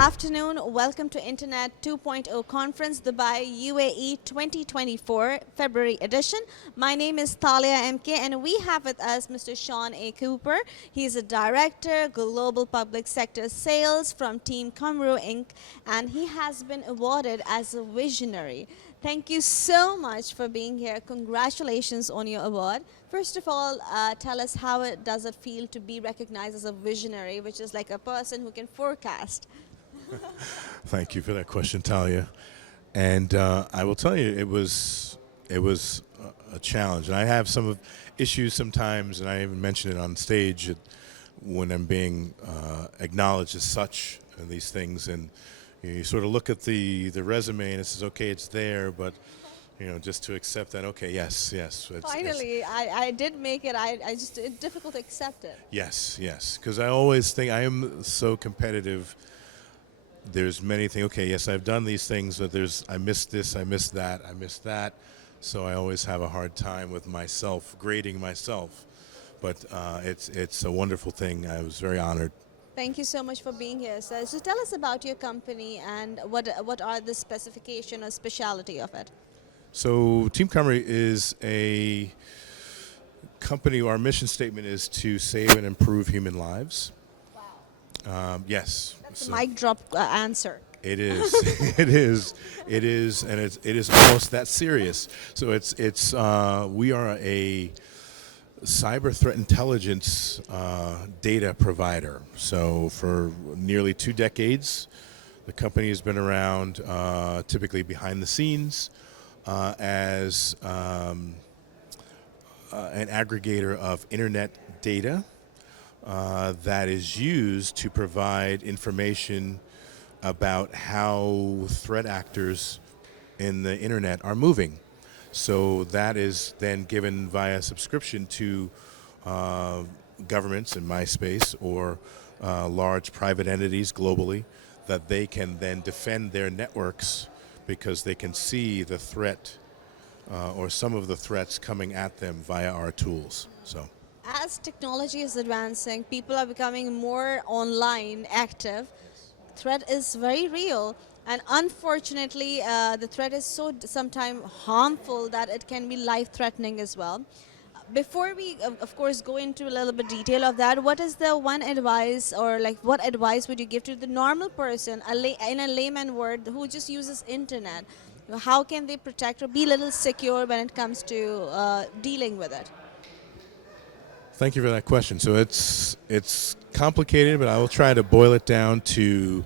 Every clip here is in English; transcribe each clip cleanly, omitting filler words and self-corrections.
afternoon. Welcome to Internet 2.0 Conference, Dubai, UAE 2024, February edition. My name is Thalia MK, and we have with us Mr. Sean A. Cooper. He's a director, global public sector sales from Team Cymru Inc., and he has been awarded as a visionary. Thank you so much for being here. Congratulations on your award. First of all, tell us how does it feel to be recognized as a visionary, which is like a person who can forecast. Thank you for that question, Talia. And I will tell you, it was a challenge. And I have some issues sometimes, and I even mention it on stage when I'm being acknowledged as such, these things. And you sort of look at the resume, and it says, okay, it's there, but just to accept that, okay, yes. Finally, I did make it. It's difficult to accept it. Yes, because I always think I am so competitive. There's many things. Okay, yes, I've done these things, but I missed this, I missed that. So I always have a hard time with myself, grading myself. But it's a wonderful thing. I was very honored. Thank you so much for being here, sir. So tell us about your company and what are the specification or specialty of it. So Team Cymru is a company. Our mission statement is to save and improve human lives. Wow. Yes. That's a mic drop answer. It is. It is, and it is almost that serious. So we are a cyber threat intelligence data provider. So for nearly 2 decades, the company has been around, typically behind the scenes, as an aggregator of internet data that is used to provide information about how threat actors in the internet are moving. So that is then given via subscription to governments in my space or large private entities globally, that they can then defend their networks because they can see the threat or some of the threats coming at them via our tools. So, as technology is advancing, people are becoming more online active. Threat is very real, and unfortunately the threat is so sometimes harmful that it can be life-threatening as well. Before we of course go into a little bit detail of that, what is the one advice, or like what advice would you give to the normal person, in a layman word, who just uses internet? How can they protect or be a little secure when it comes to dealing with it? thank you for that question. So it's complicated, but I will try to boil it down to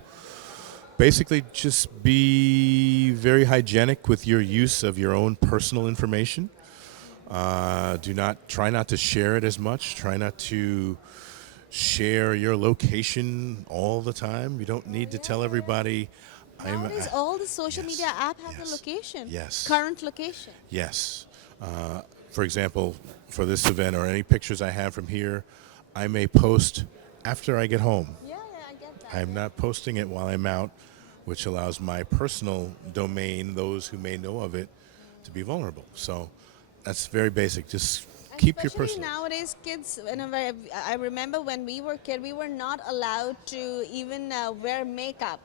basically just be very hygienic with your use of your own personal information. Try not to share it as much. Try not to share your location all the time. You don't need to tell everybody. Nowadays, all the social Yes, media app have yes, the location. yes. Current location. Yes. For example, for this event or any pictures I have from here, I may post after I get home. Yeah, I get that. I'm not posting it while I'm out, which allows my personal domain, those who may know of it, to be vulnerable. So that's very basic. Just keep your Especially personal. nowadays, kids. I remember when we were kids, we were not allowed to even wear makeup.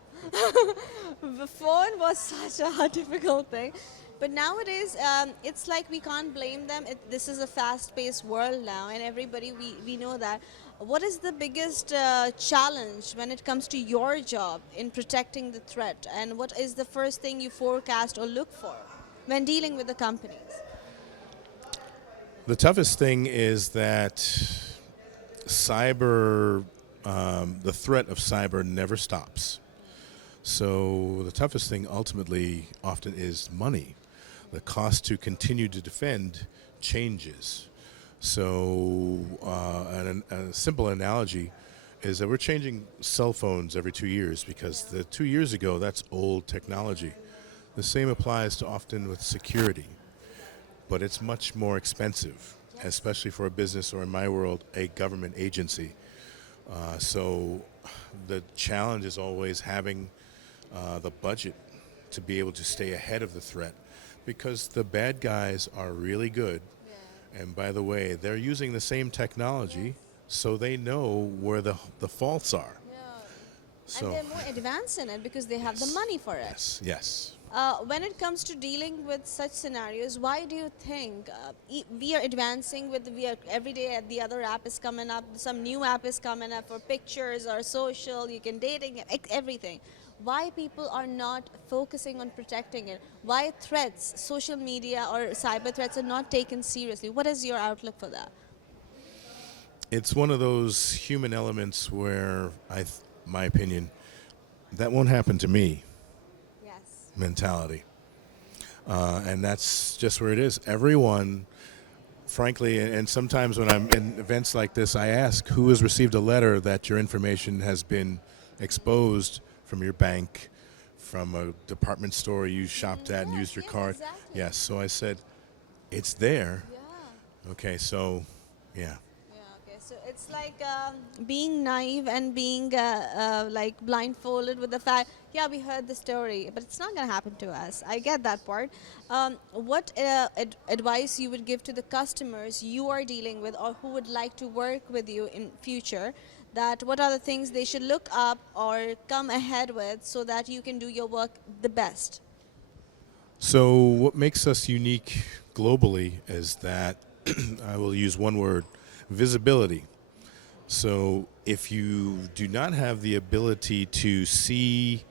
Before it was such a difficult thing, but nowadays it's like we can't blame them. This is a fast-paced world now, and everybody we know that. What is the biggest challenge when it comes to your job in protecting the threat, and what is the first thing you forecast or look for when dealing with the companies? The toughest thing is that the threat of cyber never stops. So the toughest thing ultimately often is money. The cost to continue to defend changes. So a simple analogy is that we're changing cell phones every 2 years because 2 years ago, that's old technology. The same applies to often with security, but it's much more expensive, especially for a business or, in my world, a government agency. So the challenge is always having the budget to be able to stay ahead of the threat, because the bad guys are really good. Yeah. And by the way, they're using the same technology, so they know where the faults are. Yeah. So And they're more advanced in it because they have the money for it. yes, yes. When it comes to dealing with such scenarios, why do you think we are advancing with every day the other app is coming up, some new app is coming up for pictures or social, you can dating, everything. Why people are not focusing on protecting it? Why threats, social media or cyber threats are not taken seriously? What is your outlook for that? It's one of those human elements where my opinion, that won't happen to me Yes. mentality. And that's just where it is. Everyone, frankly, and sometimes when I'm in events like this, I ask who has received a letter that your information has been exposed from your bank, from a department store you shopped at and used your Yes, card. exactly. Yes, so I said, it's there. Yeah. Okay, so, yeah. Yeah, okay. So it's like being naive and being like blindfolded with the fact, yeah, we heard the story, but it's not going to happen to us. I get that part. What advice you would give to the customers you are dealing with or who would like to work with you in future? That what are the things they should look up or come ahead with so that you can do your work the best? So, what makes us unique globally is that I will use one word, visibility. So, if you do not have the ability to see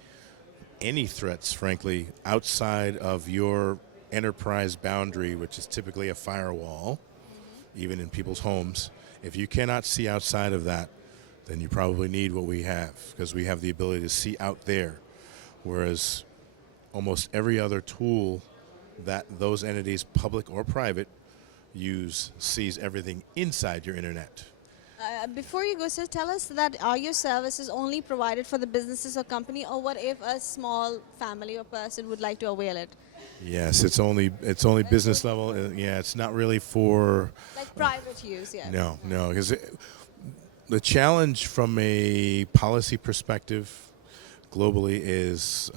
any threats, frankly, outside of your enterprise boundary, which is typically a firewall, even in people's homes, if you cannot see outside of that, then you probably need what we have because we have the ability to see out there. Whereas almost every other tool that those entities, public or private, use sees everything inside your internet. Before you go, sir, tell us that are your services only provided for the businesses or company, or what if a small family or person would like to avail it? Yes, it's only business level. Yeah, it's not really for Like private use, yeah. no, because the challenge from a policy perspective globally is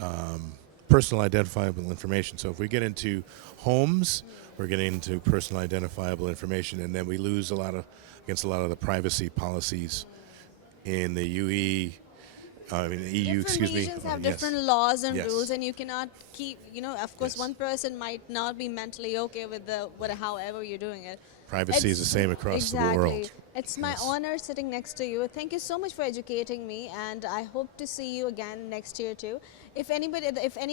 personal identifiable information. So if we get into homes, we're getting into personal identifiable information, and then we lose against a lot of the privacy policies in the the EU, Different excuse me. regions have Yes. different laws and Yes. rules, and you cannot keep, of course, Yes. one person might not be mentally okay with however you're doing it. Privacy is the same across the world. Exactly. It's my Yes. honor sitting next to you. Thank you so much for educating me, and I hope to see you again next year too. If any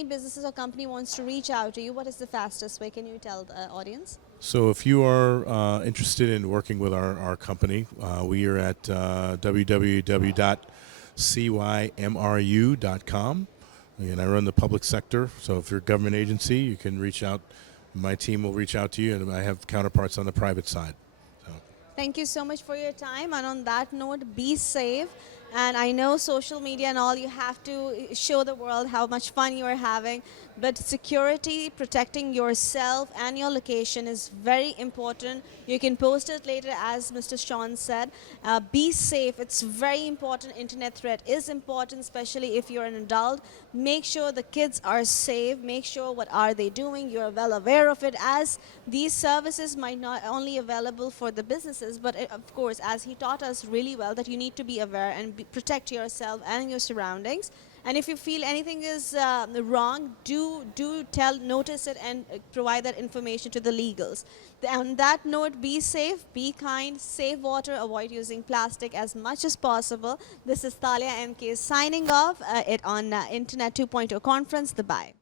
businesses or company wants to reach out to you, what is the fastest way? Can you tell the audience? So if you are interested in working with our company, we are at www.cymru.com. And I run the public sector, so if you're a government agency, you can reach out. My team will reach out to you, and I have counterparts on the private side. So. Thank you so much for your time. And on that note, be safe. And I know social media and all, you have to show the world how much fun you are having. But security, protecting yourself and your location is very important. You can post it later, as Mr. Sean said. Be safe. It's very important. Internet threat is important, especially if you're an adult. Make sure the kids are safe. Make sure what are they doing. You're well aware of it, as these services might not only available for the businesses, but of course, as he taught us really well, that you need to be aware and protect yourself and your surroundings. And if you feel anything is wrong, notice it and provide that information to the legals. On that note, be safe, be kind, save water, avoid using plastic as much as possible. This is Talia MK signing off on Internet 2.0 conference. Bye.